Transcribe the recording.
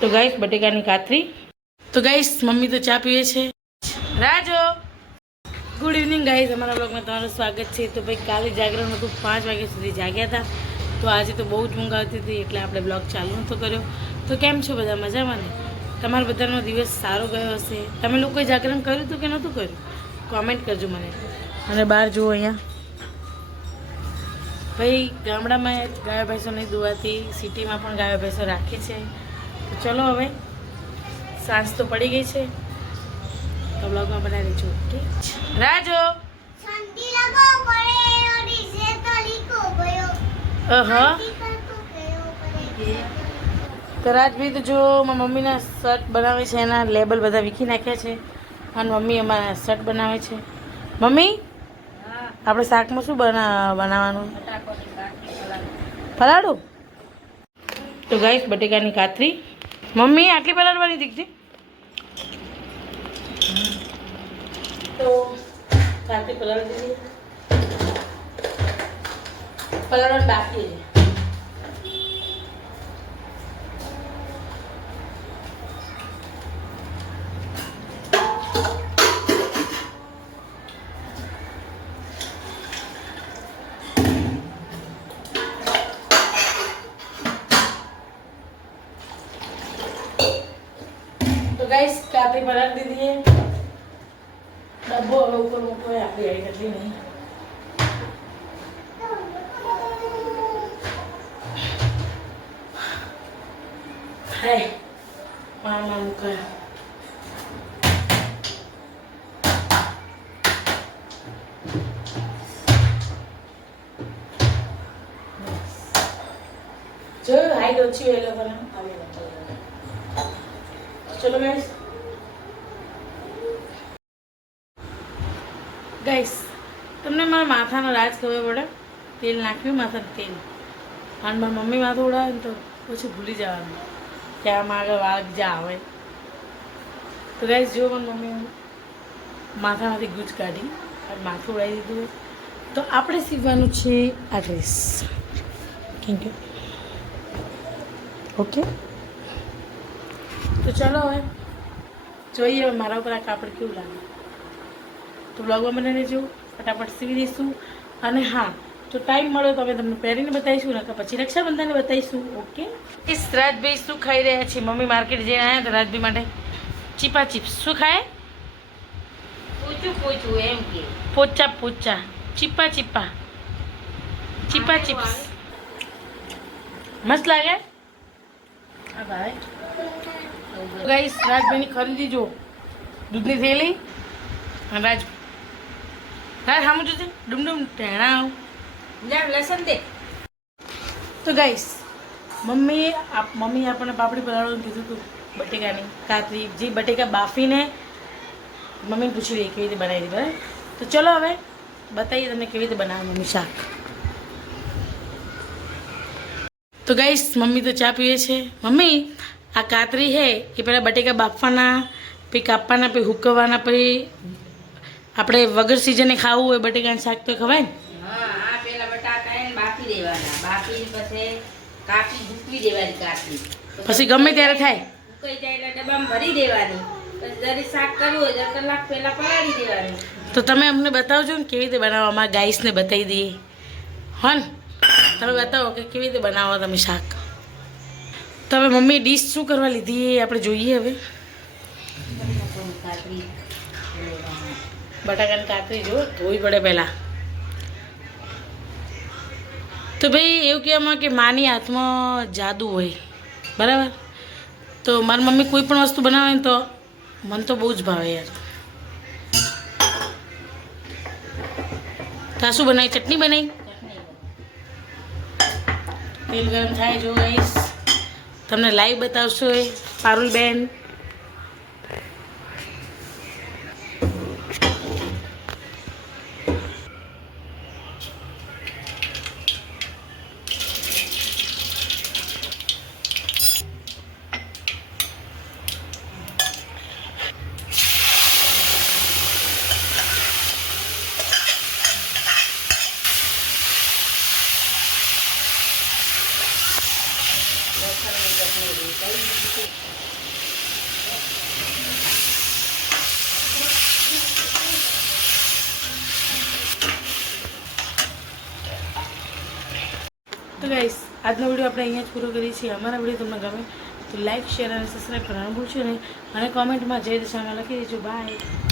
તો ગાઈસ બટેકાની કાતરી. તો guys mummy તો ચા પીવે છે. રાજો ગુડ ઇવનિંગ ગાઈસ, અમારા બ્લોગમાં તમારું સ્વાગત છે. તો ભાઈ કાલે જાગરણ હતું, 5 વાગ્યા સુધી જાગ્યા હતા. તો આજે તો બહુ જ ઊંઘ આવતી હતી એટલે આપણે બ્લોગ ચાલુ નહોતો કર્યો. તો કેમ છો બધા, મજામાં ને? તમારો બધાનો દિવસ સારો ગયો હશે. તમે લોકોએ જાગરણ કર્યું હતું કે નહોતું કર્યું? કોમેન્ટ કરજો મને. અને બહાર જુઓ અહીંયા ભાઈ, ગામડામાં ગાયો ભેંસો નહીં દોવાતી, સિટીમાં પણ ગાયો ભેંસો રાખે છે. તો ચલો હવે સાંજ તો પડી ગઈ છે, તો બ્લોગમાં બનાવી લેજો. ઓકે રાજો તો રાજભાઈ તો જો મારા મમ્મીના શર્ટ બનાવે છે, એના લેબલ બધા વીખી નાખ્યા છે. અને મમ્મી અમારા શર્ટ બનાવે છે. મમ્મી આપણે શાકમાં શું બનાવવાનું? પલાળું. તો ગાઈસ બટેકાની કાતરી. મમ્મી આટલી પલાળવાની દીકરી? તો કાતરી પલાળી દીધી. પલાળવાનું બાકી છે. ગાઈસ કાતરી પલાળી દીધી है. डब्बो હવે ઉપર મૂકો, આપણી આવી એટલી નહીં. હાય માર મૂકો. જો હાઈટ ઓછી હોય એટલે પણ આવી. ચલો ગાઈસ તમને મારા માથાનો રાજ ખબર પડે? તેલ નાખ્યું માથાનું તેલ, અને મારા મમ્મી માથું ઉડાવે ને તો પછી ભૂલી જવાનું કે આમાં આગળ વાળ બીજા આવે. તો ગાઈસ જો મારી મમ્મી માથામાંથી ગુજ કાઢી અને માથું ઉડાવી દીધું. તો આપણે સીવવાનું છે આ ડ્રેસ. Thank you. ઓકે તો ચલો હવે જોઈએ મારા ઉપર આ કાપડ કેવું લાગે. તો બ્લોગમાં મને રહેજો, ફટાફટ સીવી દઈશું. અને હા, તો ટાઈમ મળ્યો તો અમે તમને પહેરીને બતાવીશું, ને પછી રક્ષાબંધનને બતાવીશું. ઓકે રાજભાઈ શું ખાઈ રહ્યા છે? મમ્મી માર્કેટ જઈને આવ્યા તો રાજભાઈ માટે ચીપા ચિપ્સ. શું ખાય? પૂછું એમ કે પોચા પોચા ચીપા ચીપા ચીપા ચિપ્સ મસ્ત લાગે. હા ભાઈ ગાઈસ રાજભાઈની ખરીદી જો, દૂધની થેલી. રાજ સામું જોજે, ડુમડુમ ટેણા લસણ દે. તો ગાઈસ મમ્મી આપણને પાપડી પલાળવાનું કીધું હતું, બટેકાની કાતરી. જે બટેકા બાફીને મમ્મીને પૂછી રહી કેવી રીતે બનાવી દીધી. બરાબર, તો ચલો હવે બતાવીએ તમને કેવી રીતે બનાવે મમ્મી શાક. તો ગાઈસ મમ્મી તો ચા પીવે છે. મમ્મી આ કાતરી છે એ પહેલાં બટેકા બાફવાના, પછી કાપવાના, પછી હુકવવાના, પછી આપણે વગર સિઝને ખાવું હોય બટેકાનું શાક તો ખવાય ને? હા, આ પેલા બટાકા એને બાફી દેવાના, બાફીને પછી કાપી મૂકી દેવાની કાપી, પછી ગમે ત્યારે થાય. ઉકળી જાય એટલે ડબ્બામાં ભરી દેવાની. પછી જરી શાક કરવું હોય તો કલાક પહેલા પલાળી દેવાની. તો તમે અમને બતાવજો ને કેવી રીતે બનાવો, અમારા ગાઈસને બતાવી દઈએ. હો ને, તમે બતાવો કે કેવી રીતે બનાવો તમે શાક. તો હવે મમ્મી ડીશ શું કરવા લીધી એ આપણે જોઈએ. હવે બટાકાની કાતરી જો ધોવી પડે પહેલાં. તો ભાઈ એવું કહેવામાં કે માની હાથમાં જાદુ હોય, બરાબર? તો મારી મમ્મી કોઈ પણ વસ્તુ બનાવે ને તો મને તો બહુ જ ભાવે યાર. તો શું બનાવી? ચટણી બનાવી. તેલ ગરમ થાય જો ગાઈસ, તમને લાઈવ બતાવશો એ પારુલબેન. તો ગાઈસ આજનો વિડીયો આપણે અહીંયા જ પૂરો કરીએ છીએ. અમારા વિડીયો તમને ગમે તો લાઈક શેર અને સબસ્ક્રાઈબ કરવાનું ભૂલશો નહીં અને કોમેન્ટમાં જય દશામાં લખી દેજો. બાય.